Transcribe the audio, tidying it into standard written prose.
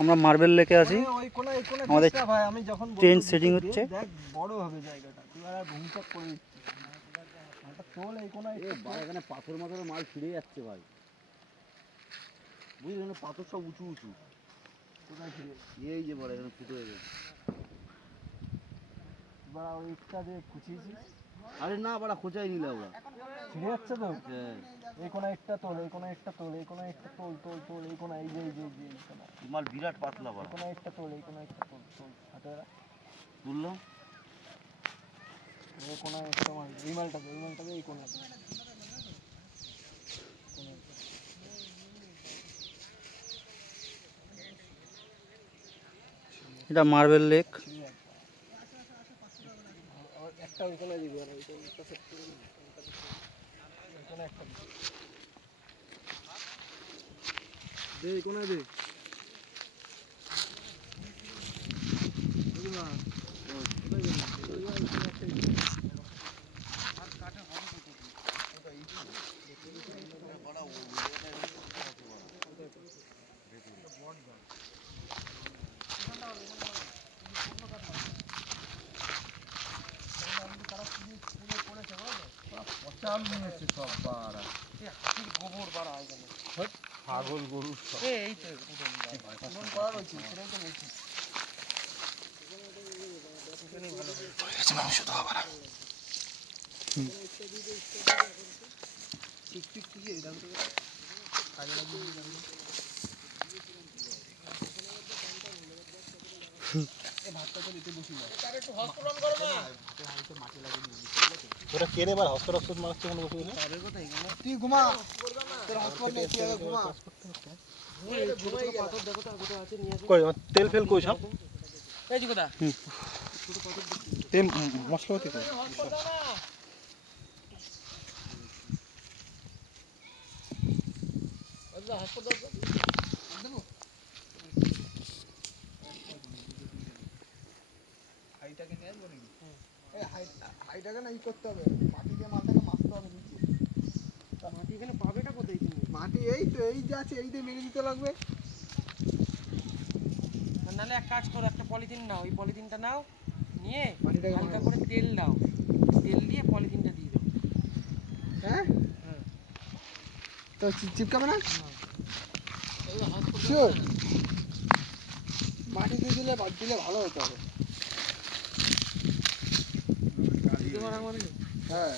আমরা মার্বেল লেকে আছি, আমাদের ট্রেন সেটিং হচ্ছে। বড় হবে জায়গাটা, তুই আর ভূমিচাপ করে দিচ্ছিস। চল এই কোনায় এখানে পাথর মাথার মাল ফিরে যাচ্ছে ভাই, বুঝলি না? পাথর সব উঁচু উঁচু, কোথায় ফিরে এই যে বড় এখানে ফুটো হয়ে গেছে। বাড়া ওই ইটটা যে খুঁচিয়েছিস, আরে না বাড়া খোঁচাই নিলে ওরা ছিঁড়ে যাচ্ছে তো। এই কোনা একটা তোল, এই কোনা একটা তোল, এই কোনা একটা তোল, তোল তোল, এই কোনা এই যে এই যে এই কোনা মাল বিরাট পাতলা বাড়া, কোনা একটা তোল, এই কোনা একটা তোল, তোল হাতে তুললাম। এই কোনা একটা মাল, এই মালটাকে এই কোনা এটা মার্বেল লেক। একটা ওই কোনায় দিবি, আর ওই কোনাটা সেট করে দিবি, ওই কোনা একটা দে, এই কোনায় দে। পাগল গরু এই তো করা রয়েছে, সেটাই তো বলছি। মাংস তো হবে না। ওটা কেড়ে এবার হস্তরক্ত মারছে কোনো বসে না, তুই ঘুমা, তোর হসপিটাল নেই, তুই আগে ঘুমা। তেল ফেল কই সব তেল মশলাপাতি কই? হাইটাকে না ই করতে হবে, মাটি দিয়ে মাথাকে মারতে হবে নিচে। মাটি এখানে পাবেটা কোথায়? মাটি এই তো, এই যে আছে, এই দিয়ে মেরে দিতে লাগবে। নাহলে এক কাজ করো, একটা পলিথিন নাও, এই পলিথিনটা নাও, নিয়ে হালকা করে তেল দাও, তেল দিয়ে পলিথিনটা দিয়ে দাও। হ্যাঁ তো চিপকাবে না? শিওর মাটি দিয়ে দিলে ভালো হতো আরো। হ্যাঁ